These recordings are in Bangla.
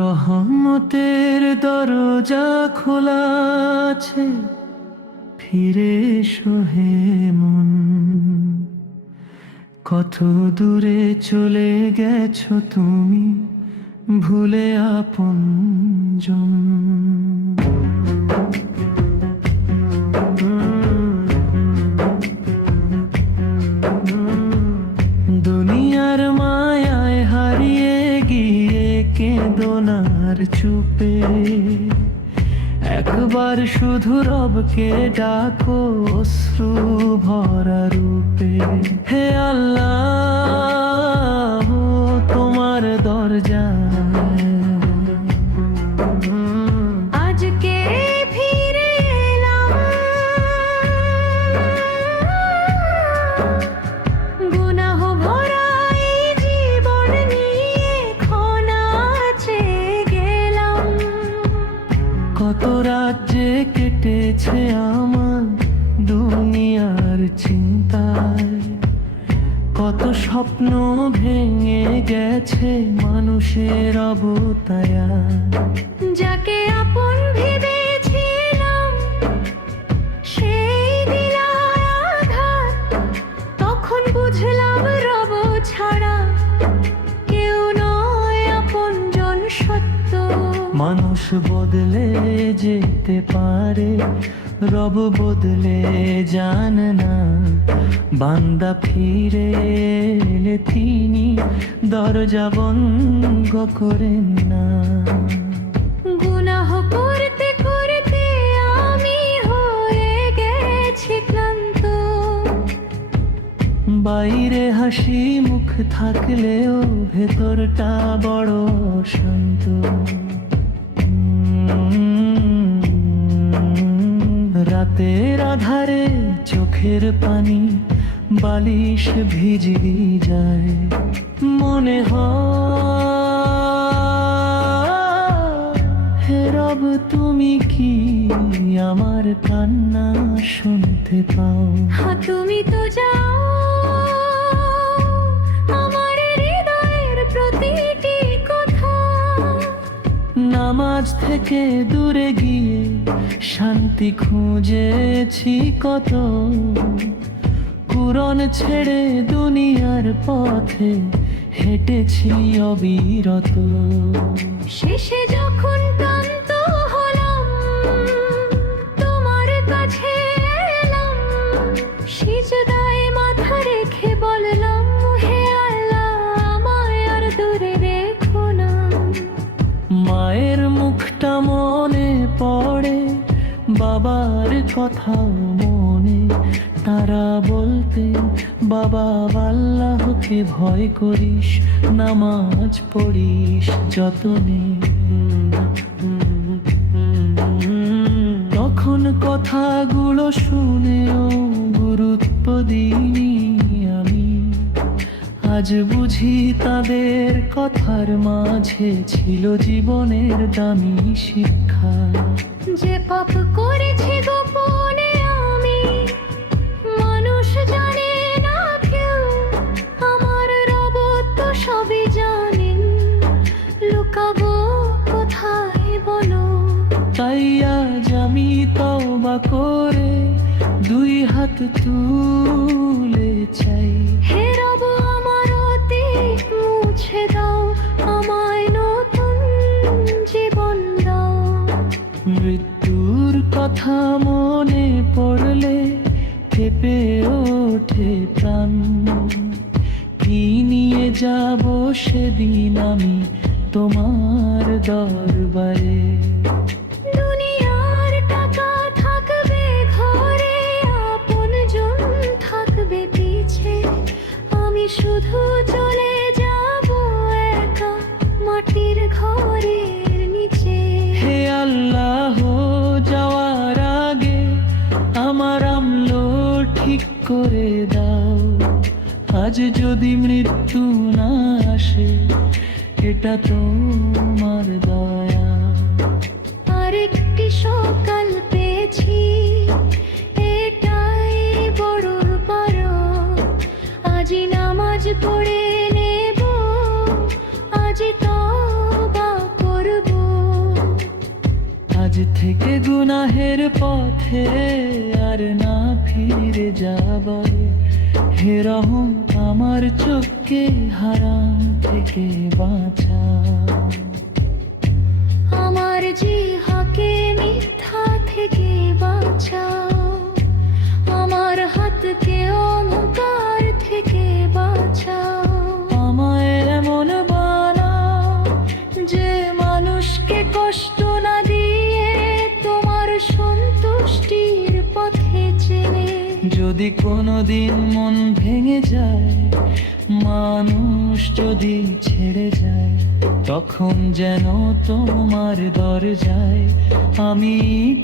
রহমতের দরজা খোলা আছে, ফিরে এসো হে মন। কত দূরে চলে গেছো তুমি, ভুলে আপনজন। দুনিয়ার মায়ায় হারিয়ে গিয়ে কেঁদোনার চুপে, একবার শুধু রবকে ডাকো অশ্রু ভরা রূপে। হে আল্লাহ, তোমার দরজায় আজকে ফিরে এলাম, গুনাহ ভরা এই জীবন নিয়ে ক্ষমা চেয়ে গেলাম। কত রাজ্যে কেটেছে আমার দুনিয়ার চিন্তায়, কত স্বপ্ন ভেঙে গেছে মানুষের অবতায়ায়। যাকে আপন ভেবেছিলাম সেই দিল আঘাত, তখন বুঝলাম রব ছাড়া কেউ নয় আপনজন সত্য। মানুষ বদলে যেতে পারে, রব বদলে যান না। বান্দা ফিরে এলে তিনি দরজা বন্ধ করেন না। গুনাহ করতে করতে আমি হয়ে গেছি ক্লান্ত, বাইরে হাসি মুখ থাকলেও ভেতরটা বড় শান্ত। রাতের আধারে চোখের পানি বালিশ ভিজি যায়, মনে হয় হে রব তুমি কি আমার কান্না শুনতে পাও? হ্যাঁ তুমি তো যাও আমার হৃদয়ের প্রতিটি কথা। নামাজ থেকে দূরে গিয়ে শান্তি খুঁজেছি কত, কুরআন ছেড়ে দুনিয়ার পথে হেঁটেছি অবিরত। শেষে যখন ক্লান্ত হলাম তোমার কাছে এলাম, সিজদায় মাথা রেখে বললাম হে আল্লাহ আমায় আর দূরে রেখো না। মায়ের মুখটা মনে পড়ে, বাবার কথাও মনে। তারা বলতেন বাবা আল্লাহকে ভয় করিস, নামাজ পড়িস যতনে। তখন কথাগুলো শুনেও গুরুত্ব দিইনি আমি। আজ বুঝি তাদের কথার মাঝে ছিল জীবনের দামি শিক্ষা। যে পাপ করেছি গোপনে আমি, মানুষ জানে না কেউ, আমার রব তো সবই জানেন, লুকাবো কোথায় বলো? তাই আজ আমি তওবা করে দুই হাত তুলে চাই, হে রব আমার অতীত মুছে দাও, আমায় নতুন জীবন দাও। মৃত্যুর কথা মনে পড়লে কেঁপে ওঠে প্রাণ। কি নিয়ে যাব সেদিন আমি তোমার দরবারে? দুনিয়ার টাকা থাকবে ঘরে, আপনজন থাকবে পিছে, আমি শুধু চলে যাব একা মাটির ঘরের নিচে। হে আল্লাহ, যাওয়ার আগে আমার আমলো ঠিক করে দাও। আজ যদি মৃত্যু না আসে, এটা তোমার দয়া। আরেকটি সকাল পেয়েছি, এটাই বড় বড় আজি না নামাজ পড়ে নেব, আজ তওবা করব। আজ থেকে গুনাহের পথে আর না ফিরে যাবার। হে রহম আমার চোখকে হারাম থেকে বাঁচাও। আমার জিহ্বাকে মিথ্যা থেকে বাঁচাও, আমার হাতকে অহংকার থেকে বাঁচাও। আমায় এমন বানাও যে মানুষকে কষ্ট না দিয়ে তোমার সন্তুষ্টির পথে চেনে। যদি কোনোদিন মন ভেঙে যায়, মানুষ যদি ছেড়ে যায়, তখন যেন তোমার দরজায় আমি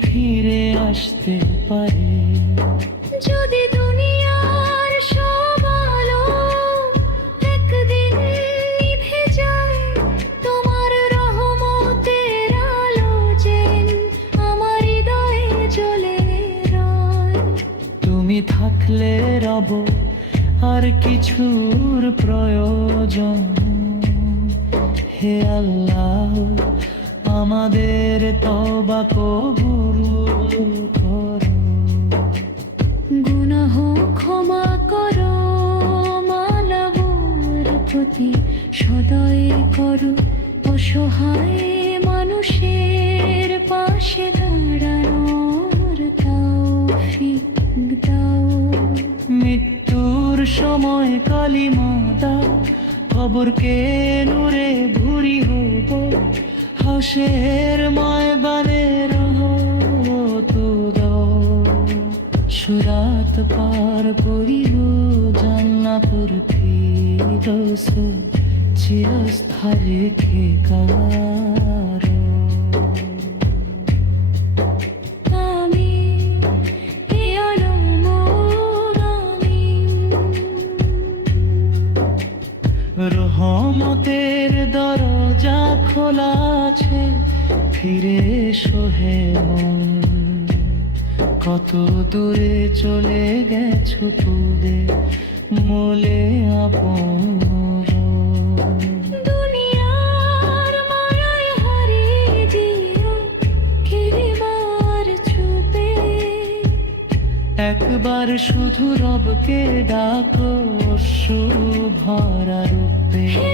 ফিরে আসতে পারি। যদি দুনিয়ার সব আলো একদিন নিভে যায়, তোমার রহমতের আলো যেন আমার হৃদয়ে জ্বলে রয়। তুমি থাকলে রব আর কিছুর প্রয়োজন। হে আল্লাহ আমাদের তওবা কবুল করো। গুনাহ ক্ষমা করো, মানবর প্রতি সদয় করো। অসহায় মানুষের পাশে দাঁড়ানোর তৌফিক দাও। মৃত্যুর সময় কালিমা দাও, কবরকে নূরে ভুরি হব। হাসের ময়দানে রহমত দাও। সুরাত পার করিব জান্নাতুর ফিরদৌস, চিরস্থায়ী রেখে কারো। আমিন, ইয়া রাব্বুল আলামিন। রহমতের দরজা খোলা আছে, ফিরে এসো হে মন। কত দূরে চলে গেছো তুলে মোলে আপন। দুনিয়ার মায়ায় হারিয়ে দিও কিরিমার ছুপে। একবার শুধু রবকে ডাকো অশ্রু ভরা রূপে। হে